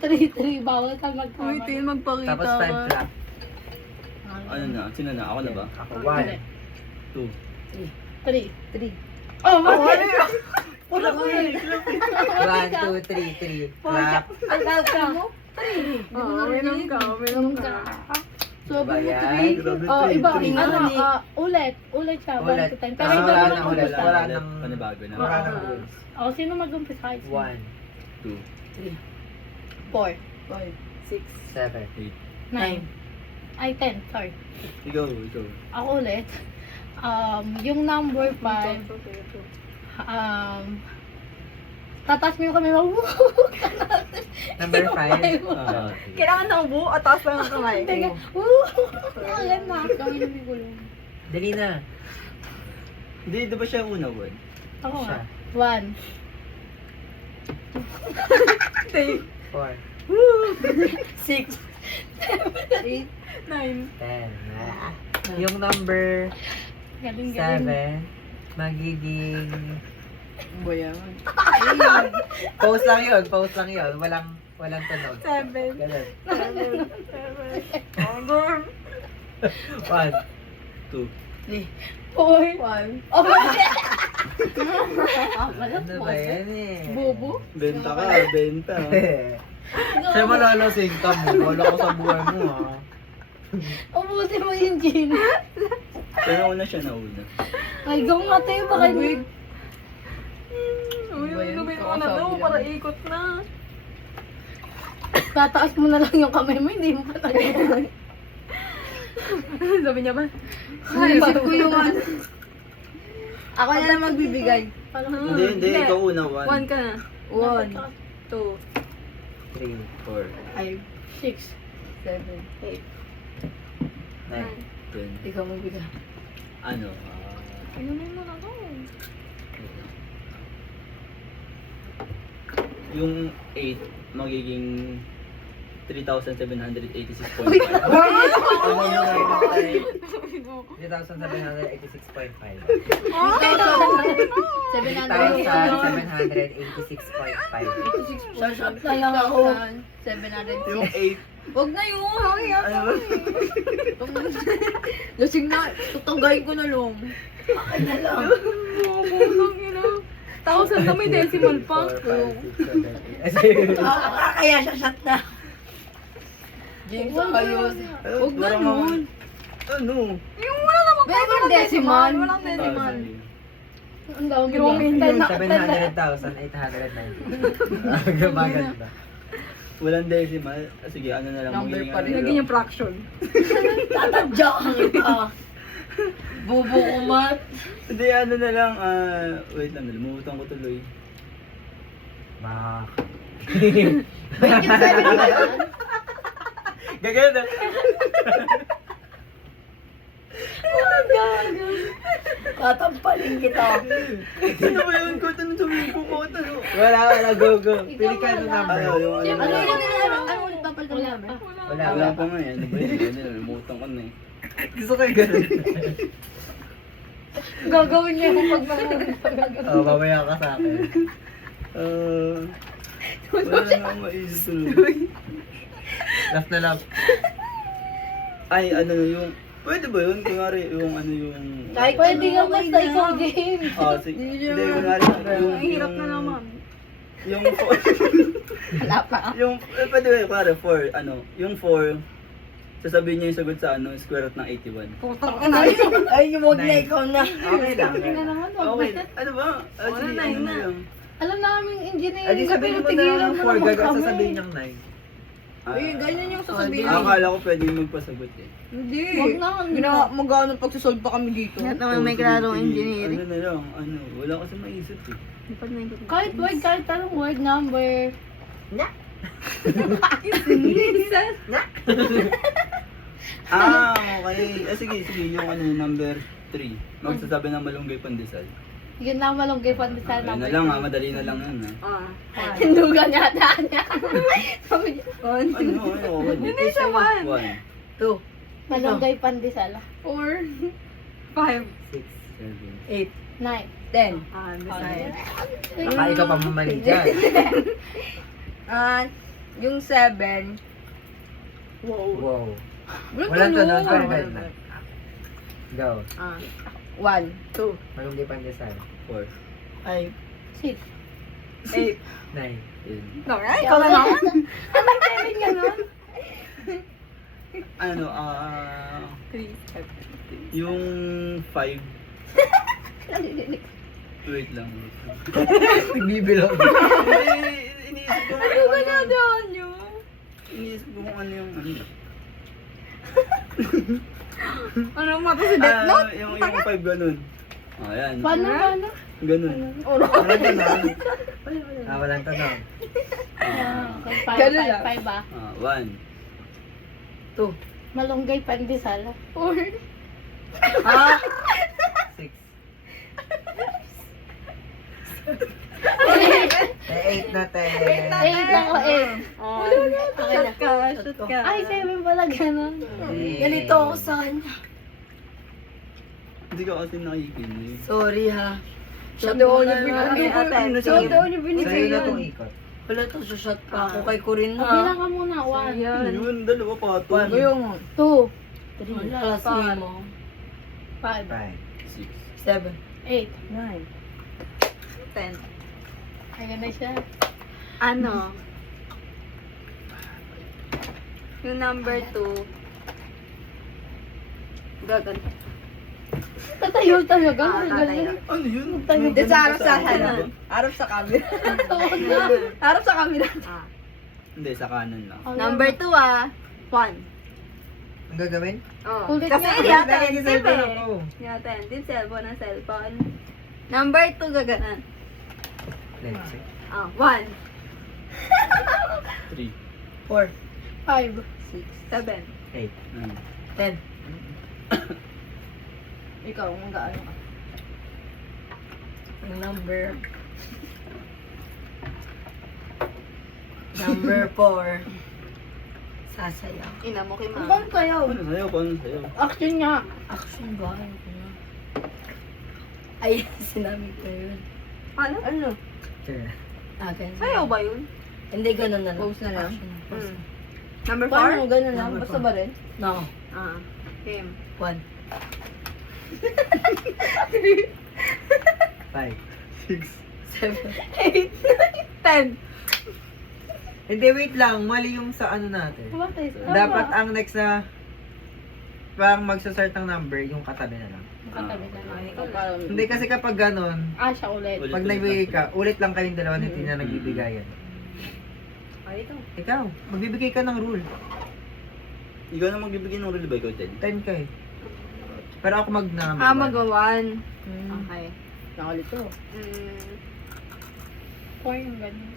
3-3. Bawal ka magkamali. Uy, Tin, magpakita Tapos 5 ka. clap. Ano na? Sino na? Ako na ba? Ako, 1. 2. 3. Oh, bakit? Wala ko yun. 1, 2, 3, 3. Clap. Ang ka mo? Oo, uminom ka, uminom ka. So, Ba yan? 3. Grabe, Oh, three, iba. three. Ano, ulit. Ulit siya. Ulit. 1 to 10. Pero Ah, iba wala naman nang ulit. umpisa. Wala nang... Panibago na. Wala nang Ah. rules. Oh, sino mag-umpisa? 1, 2. 4. 6. 7. 9. Ay, 10. Sorry. Ikaw. Ako ulit. Yung number 5, tataas mo yung kami mo. Number 5. Ah, Kailangan ng buo at taas lang ang kamay. Teka. Ayan na. Kami nabigulong. Dali na. Hindi, di ba siya una, Word? Ako nga. Siya. 1. 4, 6. 8. 9. 10. Yung number Galing. 7, magiging... Ba yan? Pause lang yun. Walang tunog. 7. Ganun. 7. 1. 2. 4. 1. Oh, Ano ba yan eh? Bobo? Benta ka, benta. Siya malalasing ka mo. Wala ko sa buhay mo ha. Ubuti mo yung gin. Siya nauna, siya nauna. Ay, gaw nga tayo. Baka Uy, gawin mo na daw para ikot na. tataas mo na lang yung kamay mo. Hindi mo pa nagawin. Sabi niya ba? Isip ko yung Ako na lang magbibigay. Hindi, ikaw una, 1 1. ka na. 1, 2, 3, 4. 5, 6. 7, 8, 9. 10. Ikaw magbigay. Ano? Ayunin mo na to. Yung 8, magiging 3,786.5. Ano yung 3,786.5. 3,786.5. Shut na lang ako. 700. Yung 8, Huwag na yun. ano ba? Lasing na. Tutanggayin ko na lang. Akin na lang. Thousand na may decimal pa. 4, 5, 6, 7, 8. Kaya siya shut na. James, ayos. Huwag na Parang yun. Ano? Yung wala namang Walang decimal. Walang decimal. Ang dami Yung mo. 700,890. Gumaganda. Walang decimal. Sige, ano na lang. Number magiging pa rin. ano Naging lang. yung fraction. Tatadya kang ito. Bobo umat. Hindi, ano na lang. Wait lang, nalimutan ko tuloy. Bak. Wait, yung 7 na yan? Gagana na. Tatampalin kita. Ano ba yun? Kota na sabihin ko, kota no. Wala, go. Ikaw Pili ka ng wala. number. Ano, yung ano. Ano na- yung ano ulit papalitan namin? Wala. Wala pa nga eh. Ano ba yun? Ano, nalimutan ko na eh. Gusto ko yung ganun. Gagawin niya yung pag namulit pa gagawin. Oo, mamaya ka sa akin. Wala na nga maisip tuloy. Last na lang. Ay, ano yung... Pwede ba yun? Kunwari, yung ano yung... Kahit pwede nga basta ikaw game. Sige. Hindi, kunwari, yung... Ang hirap na naman. Yung... Wala pa. Yung... Pwede ba, kunwari, 4, ano, yung 4, sasabihin niya yung sagot sa ano, square root ng 81. Ay, huwag na ikaw na. Okay lang. Sige na naman, huwag Okay, na. ano ba? Wala Sige, na, ano yun na na. lang. Alam namin engineering. Adi sabihin mo tigilan na mo 4, naman gaga kami. sasabihin niyang 9. Ganyan yung sasabihin. Akala ko pwede yung magpasagot eh. Hindi. Huwag na. Mag-ano pagsasolve pa kami dito. Lahat naman may klarong engineering. Ano na lang, ano, wala kasi maisip eh. Kahit word, kahit anong word number. Okay. Sige, yung ano, number 3. Magsasabi ng malunggay pandesal. Yun na malunggay pandesal Ayun number. na lang ha, madali na lang yun ha. Hindugan yata niya. Sabi niya, Ano, Hindi siya 1. 1, 2, malunggay pandesal. 4, 5, 6, 7. 9. 10. Baka ikaw pa mamali dyan. Yung 7. Wow. Walang Walang tanong. tanong, pero ganun na. Go. 1, 2, Malunggi pandesal. 4. 5, 6. 8. 9. Alright, ikaw na lang. Seven ka nun? Ano, 3, yung 5. Wait lang. Nagbibilog. Iniisip ko Ano ba nadaan nyo? Iniisip ko kung ano yung ano. Ano mata si Death Note? Yung 5 ganun. Ayan. Paano? Ganun. Walang tanong. Walang tanong. Okay, Ganun lang. 5 ah. 1. 2. Malunggay pandesal. 4. 6. 8 na 10. 8 ako, 8. Oh, Okay na. shoot ka. Ay, 7 pala ganun. Ganito ako sa kanya. Hindi ka kasi nakikinig. Sorry ha. Shot daw niyo binigay. Shot daw niyo binigay Sa'yo na yan. itong ikot. Wala to, shot pa ako kay Corinne na. Bilang ka muna. 1, Yun, dalawa pa ito. Ano yung 2, 3 plus 3 mo? 5, 5. 6. 7. 8. 9. 10. Ayan na siya. Ano? Yung number 2. Gaganda. Tatayo talaga. tatayo. Ano yun? Hindi sa harap sa kanan. Harap sa camera. Harap sa camera. Hindi, sa kanan lang. Number 2 1. Ang gagawin? Oh. Ulit Kasi nga. yata, Lagay sa cellphone ako. Yata, din cellphone ng cellphone. Number 2 gaganan. Let's see. 1. 3. 4. 5. 6. 7. 8. 10. Ikaw, kung gaano ka. Number 4. Sasayaw. Ina mo kay Paano kayo? Paano sa'yo? Paano sa'yo? Action nga. Action ba? Ano ko na? Ay, sinabi ko yun. Ano? Sure. Akin. Sayaw ba yun? Hindi, ganun na lang. Pose na lang. Number 4? Paano ganun lang? Number Basta four. ba rin? No. Game. 1. 5. 6. 7. 8. 10. Hindi, wait lang. Mali yung sa ano natin. Bakit? Dapat ang next na parang magsasort ng number, yung katabi na lang. Makatabi na lang. Ikaw parang... Hindi kasi kapag ganun, Siya ulit. Ulit. pag nagbigay ka, ulit lang kayong dalawa na hindi na nagbibigayan. Ay, ito. Ikaw, magbibigay ka ng rule. Ikaw na magbibigay ng rule ba ikaw, Ted? 10 ka eh. Pero ako mag-number. mag-1. Okay. Nakalit to. 4 yung ganun.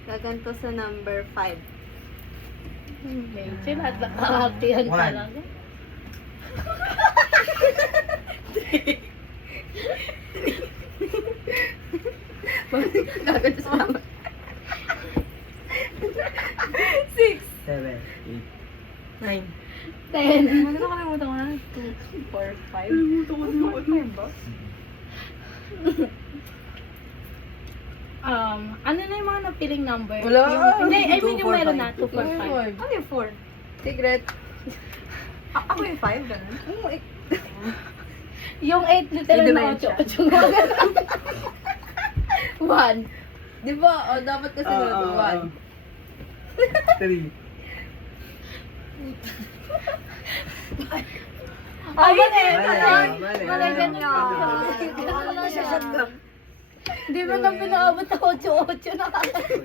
Gaganto sa number 5. Medyo lahat nakakatihan One. talaga. Gaganto sa number 6. 7. 9. 10. Ano nakalimutan ko na? 2, 4, 5. Ito ko din ako. ba? Ano na yung mga napiling number? Wala. Hindi, I mean 2, yung 4, meron 5. na. 2, 4, 5. Ano yung 4? Secret. Ako yung 5, ganun? Yung 8 literal Yung na dementia. 8 nga ganun. 1. Di ba? O, dapat kasi ganun. 1. 3. Ay, mali. Mali. Mali, ganun. Wala siya shotgun. Hindi mo na pinaabot ng 8-8 na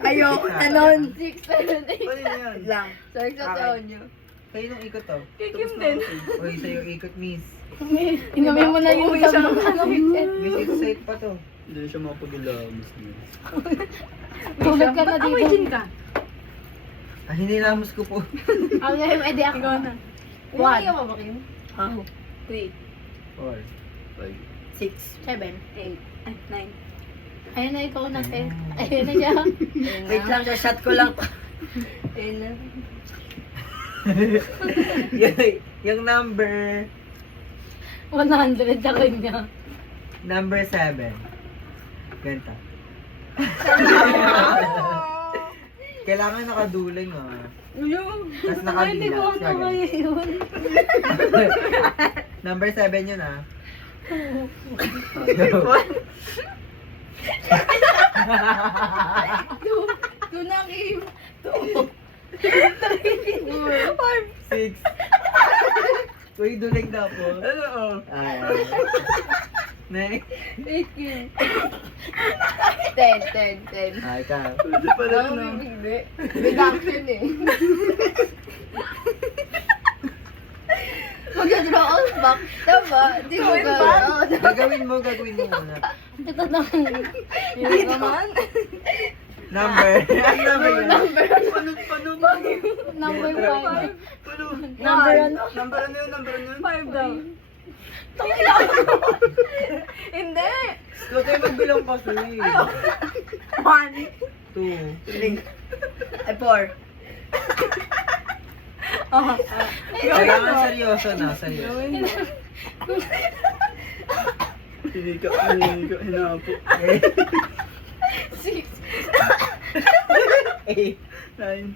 Ayoko, talon. 6, 7, 8. Paano na yan? Lang. Sorry sa Okay. taon nyo. Kayo nung ikot to. Kikim din. Uy, sa'yo ikot, miss. Inumin mo na yung Uwi siya. Miss, it's safe pa to. Hindi siya makapag-ilamos niya. Tulog ka na Ako, dito. Jin ka. Ah, hinilamos ko po. Ang ngayon, edi ako. Ikaw na. 1, Ikaw ba, Kim? 3, 4. 5. 6. 7, 8. 9. Ayun na, ikaw na, 10. Ayun na siya. Wait lang, shot ko lang. Ayun na. yung number 100 ako niya. number 7. Ganito. Kailangan nakaduling ah. Yung. Tapos Hindi ko nakabilang. ano kaya yun. Number 7 yun ah. Two na Kim. 6. Uy, duling na po. Ano? Ay. Next. Thank you. 10. Ay, ka. Pwede pa rin, no? Hindi. Reduction eh. Mag-draw out back. Diba? Di mo gano'n. Gagawin mo muna. Ito naman. Yun naman. Number. Ang number yun. Number. Paano? Number 5. Paano? Number ano? Number ano yun? Number ano yun? 5 daw. Hindi. So, tayo magbilang pa sir. 1. 2. Ay, 4. Kailangan seryoso na, seryoso. Hindi ka hinapo. 6. 8. 9.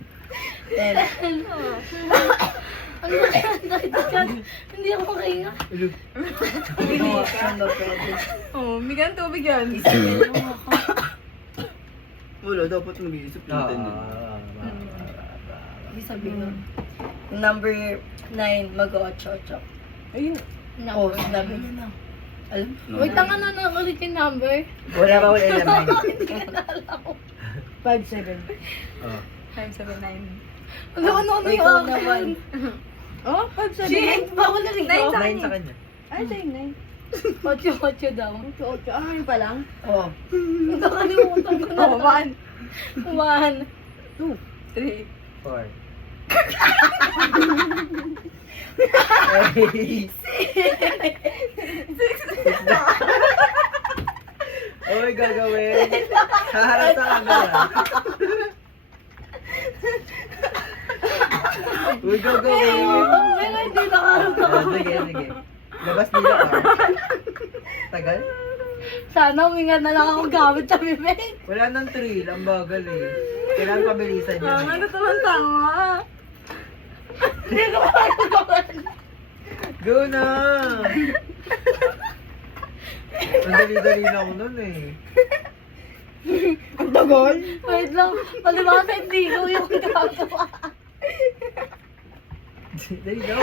10. Ano kaya? Hindi ako kaya. Ano pwede? Oh, bigyan tubig yan. Wala, dapat mag-iisip ng 10 eh. Hindi sabihin mo. Number 9, mag-8. Ayun. Oh, sinabi niya na. Alam? Wait, tanga na ulit yung number. Wala ba wala naman? 5-7. Oh. 5-7-9. Ano Ikaw yung naman. Oh, 5-7. Bawal na rin ko. 9 sa kanya. Ay, sa'yo 9. 8 daw. 8. Ah, yun pa lang. Oh. Nakalimutan ko na. 1. 2. 3. 4. 8. Uy, gagawin. Haharap sa camera. Uy, gagawin. Pero hindi nakaramdaman. Sige. Labas nila ka. Tagal? Sana huminga na lang ako gamit sa bibig. Wala nang thrill. Ang bagal eh. Kailangan pabilisan yun. Ano naman tama? Hindi ko makakagawa. Go na! Ang dali-dali na ako nun eh. Ang tagal? Wait lang. Palibasa hindi ko yung gagawa. Dali go.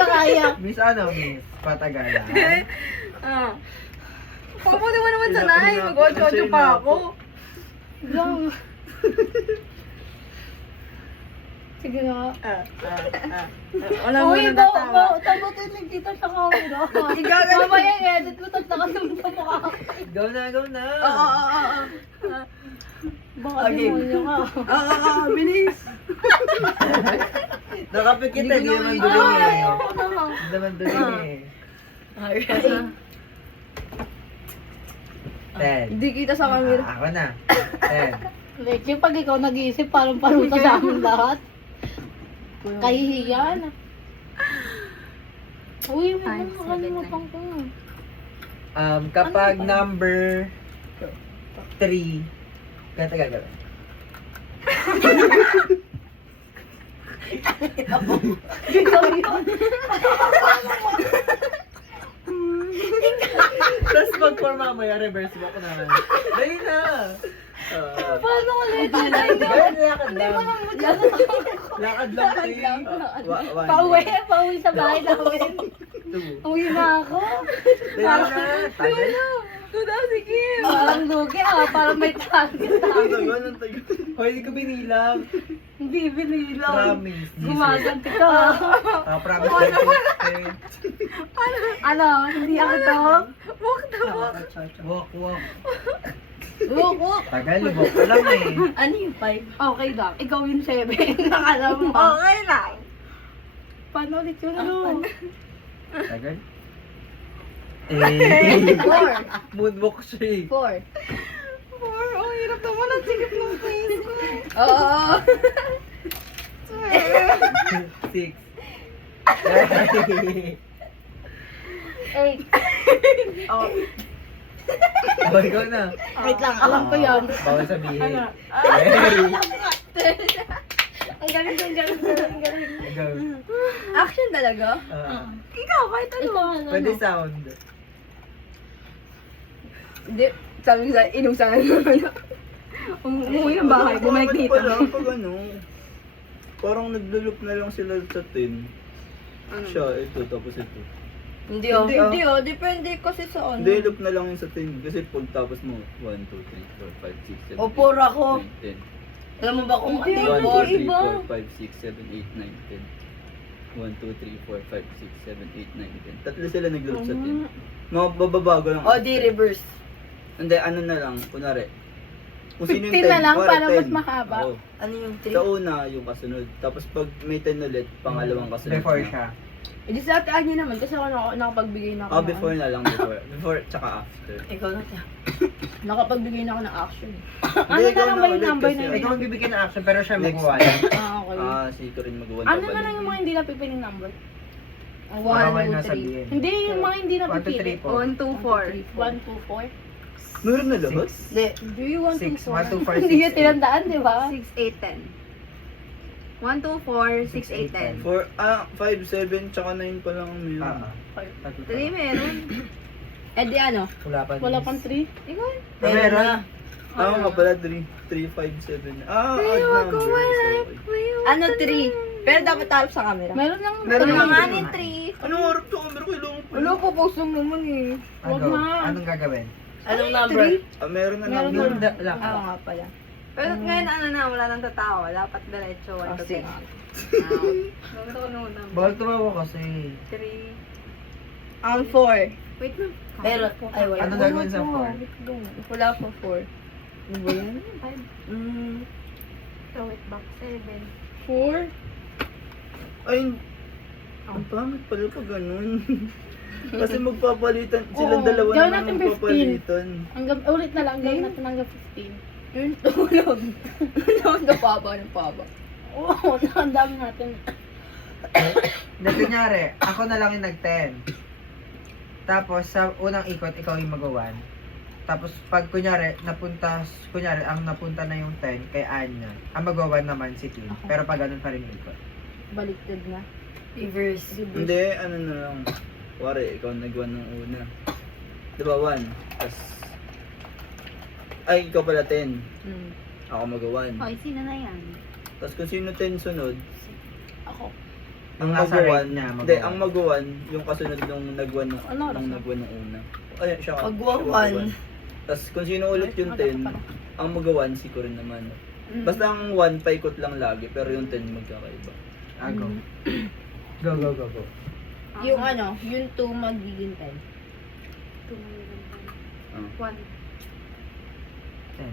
Kaya. Miss ano, miss? Patagalan. Ah. Pabuti mo naman sanay. Mag-8 pa ako. Lang. Sige na. Wala mo na tama. Tabutin lang dito sa camera. Mamaya edit mo, tagtakas naman sa mukha ko. Go na. Baka demonyo ka. Bilis. Nakapikit eh, di naman Ay, duling eh. ayoko naman. Di naman duling eh. Alright. 10. Hindi kita sa camera. Ako na. 10. Leche, pag ikaw nag-iisip, parang paruta sa amin lahat. Kahihiyan. Uy, may nakalimutan ko. Kapag number 3, ganito gagawin. Ikaw yun. Tapos pag-4 mamaya, reverse walk na. Dali na! Paano ulit? Ganyan, lakad Hindi lang. mo lang mudya. Lakad lang, eh. Pauwi sa bahay namin. 2. Uwi na ako. Dali na! Tagal. Sige. Parang lugi parang may target Ang tagal. Hoy, hindi ko binilang. Hindi binilang. Promise. Gumaganti ka. Promise. Okay. Ano? Hindi ako to? Walk. Look. Tagal, walk ko lang eh. Ano yung 5? Okay lang. Ikaw yung 7. Nakala mo. Okay lang. Paano ulit yun? Ano? Tagal. 4. Moonwalk siya eh. 4. Oh, hirap naman ang sikip ng face ko. Oo. 6. 8. Oh. Oh, ikaw na. Wait lang, Alam ko yan. Bawal sabihin. Ano? Ang galing ko, ang galing ko, ang galing. Ikaw. Action talaga? Ikaw, kahit ano. Ito, ano? Pwede sound. Hindi, sabi ko sa inusangan naman. Umuwi ng bahay, bumalik Bakit dito. pala, pag ano, parang naglo-loop na lang sila sa 10. Siya, ito, tapos ito. Hindi Hindi, oh. hindi depende kasi sa ano. Hindi, loop na lang yung sa 10. Kasi pag tapos mo, 1, 2, 3, 4, 5, 6, 7, O, four ako. 9, 10. Alam mo ba kung ano Hindi, yung 1, four? 2, 3, iba. 4, 5, 6, 7, 8, 9, 10. 1, 2, 3, 4, 5, 6, 7, 8, 9, 10. Tatlo sila nag-loop sa 10. Mga bababago lang. O, di reverse. Hindi, ano na lang, kunwari. Kung sino yung 15 na 10, lang kunwari para mas 10. mahaba. Oo. Ano yung Sa 3? una, yung kasunod. Tapos pag may 10 ulit, pangalawang kasunod. Before na. siya. Eh, di sa ate niya naman kasi ako nakapagbigay na ako. Ah, ng before ano. na lang, before. Before, tsaka after. Ikaw na siya. Nakapagbigay na ako ng action. Hindi, Ano na ikaw lang ba yung ulit number kasi- na yun? Ikaw ang bibigyan ng action pero siya Next. magawa. Ah, okay. Si ito rin mag-1 Ano na lang yung mga hindi napipiling number? Bawal 1, na 2, 3. sabihin. Hindi, yung mga hindi 1, 2, napipili. 3, 4. 1, 2, 4. 1, 2, 4. Meron na lahat? Hindi. Do you want 6, to 1, 2, 4, 6, Hindi yung tinandaan, di ba? 6, 8, 10. 1, 2, 4, 6, 8, 10. 5, 7, tsaka 9 pa lang ang meron. 3 meron. Eh di ano? Wala pa. Wala pang 3. Ikaw? Meron. Nga pala, 3, 5, 7. Odd numbers. Okay. Ano 3? Pero dapat harap sa camera. Meron lang. Meron Ano lang. nga ni 3? Anong harap to? Pero kailangan pa. Ano po post mo naman eh? Wag Ano? na. Anong gagawin? Anong number? Meron na Meron number. na. Oo nga pala. Pero ngayon ano na, wala nang tatawa. Dapat diretso 1 to 10. Gusto ko nung number. Bawal tumawa kasi. 3. Ang 4. Wait na. Pero, ay wala. Ano gagawin sa 4? Wala pa 4. Ano ba yan? 5. So wait back 7. 4. Ay, ang pangit pala pag ganun. Kasi magpapalitan, silang Oo, dalawa gawin na natin magpapalitan. Ulit na lang, gawin natin hanggang 15. Yung tulog. Ano na paba ng paba? Oo, nakandami natin. Hindi, kunyari, ako na lang yung nag-10. Tapos, sa unang ikot, ikaw yung magawan. Tapos, pag kunyari, ang napunta na yung 10 kay Anya, ang magawan naman si Tim. Okay. Pero pag ganun pa rin yung ikot. Baliktad na. Reverse. Hindi, ano na lang. Wari, ikaw nag-1 ng una. Diba, 1? Tapos, ay, ikaw pala 10. Ako mag-1. Okay, sino na yan? Tapos kung sino 10 sunod, Ako. Ang ang nasa mag-1, right niya, hindi, mag-1. ang mag-1, yung kasunod nung nag-1 ng, Ano oras nung na? nag-1 ng una. Ay, siya ka. Mag-1. Tapos kung sino ulit yung 10, ang mag-1, si ko rin naman. Basta ang 1, paikot lang lagi, pero yung 10 magkakaiba. Go. Go, go, go, go. Yung ano, yung 2 magiging 10. Ah. 1. 10.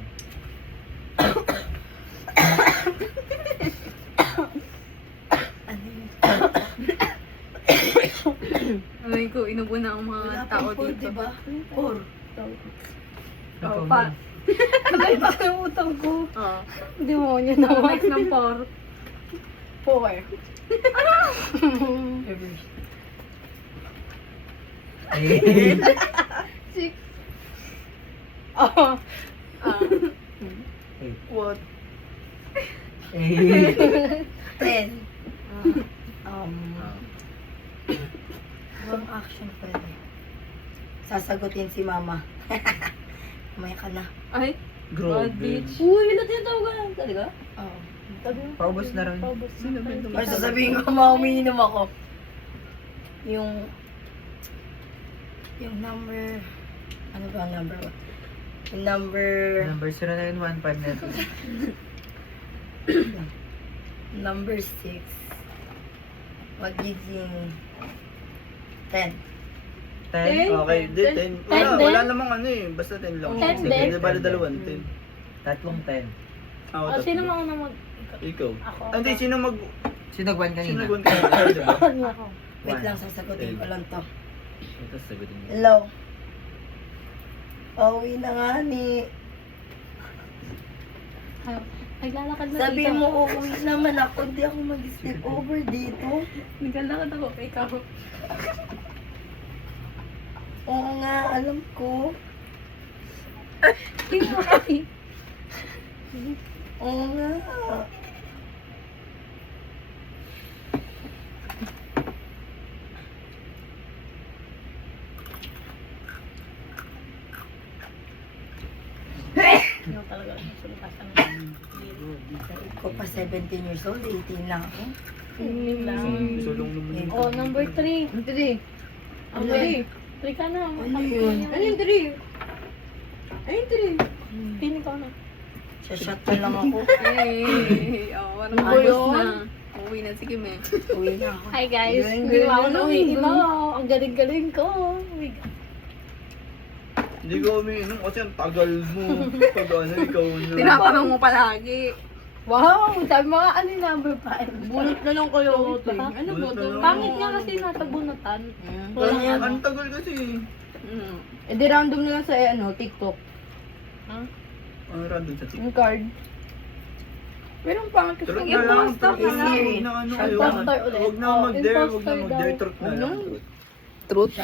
Alam ko, inubo na ang mga tao dito. Diba? 4. Ikaw pa. na. Ay, baka yung utang ko. Oo. Hindi mo niya naman. Next ng 4. 4. Eight. 6. Oh. What? 8. 10. Ah. Ang action pwede. Sasagutin si mama. May ka na. Ay. Grabe. Uy, ilan yung tawagan? Talaga? Oo. Paubos na rin. Paubos na. Or sasabihin ko, maumiinom ako. Yung number, ano ba ang number? Yung number, Number 0915 na ito. number 6. Magiging 10. 10. Okay, di 10. Wala, 10 din? wala namang ano eh. Basta 10 lang. 10 din? Hindi, bali dalawan, 10. Tatlong 10. Ako, Oh, sino tatlo. mga mag... Ikaw. Ako. Ah, hindi, sino mag... Sino nag-1 Sino kanina? nag-1 kanina? Diba? Ako. Wait One. lang, sasagutin ko lang to. Ito, sagutin mo. Hello. Pauwi na nga ni. Naglalakad na Sabi dito. mo, uuwi naman ako. Hindi ako mag-step over dito. Naglalakad ako. Ikaw. Oo nga, alam ko. Tingnan mo kasi. Oo nga. Yung talaga sulutasan. Ko pa 17 years old, 18 lang ako. Yun lang. Sulong naman. Oh, number 3. Ang tiri. Ang 3. 3 ka na. Ano yun? Ano yung tiri? Ano yung tiri? Pili ko na. Shot na lang ako. Eh, parang Ano ubos yun? na. Uwi na, sige me. Uwi na ako. Hi guys. Galing, Hindi galing, ako galing. nauwi iba. Ang galing-galing ko. Oh my God. Hindi ko umiinom kasi ang tagal mo. Pag ano, ikaw na. Tinatanong mo palagi. Wow! Sabi mo nga, ano yung number 5? Bunot na lang kayo. Bunot ba? Ano ba Bunot to? na lang. Pangit nga kasi nasa bunutan. Walang Ang ano. tagal kasi. Eh di random na lang sa TikTok. Ha? Ang random sa TikTok. Yung card. Pero ang pangit kasi. Trot na lang. Trot na lang. Huwag na ano kayo. Imposter ulit. Huwag na Oh, mag-dare. Huwag na imposter mag-dare. daw. Trot na lang. Truth?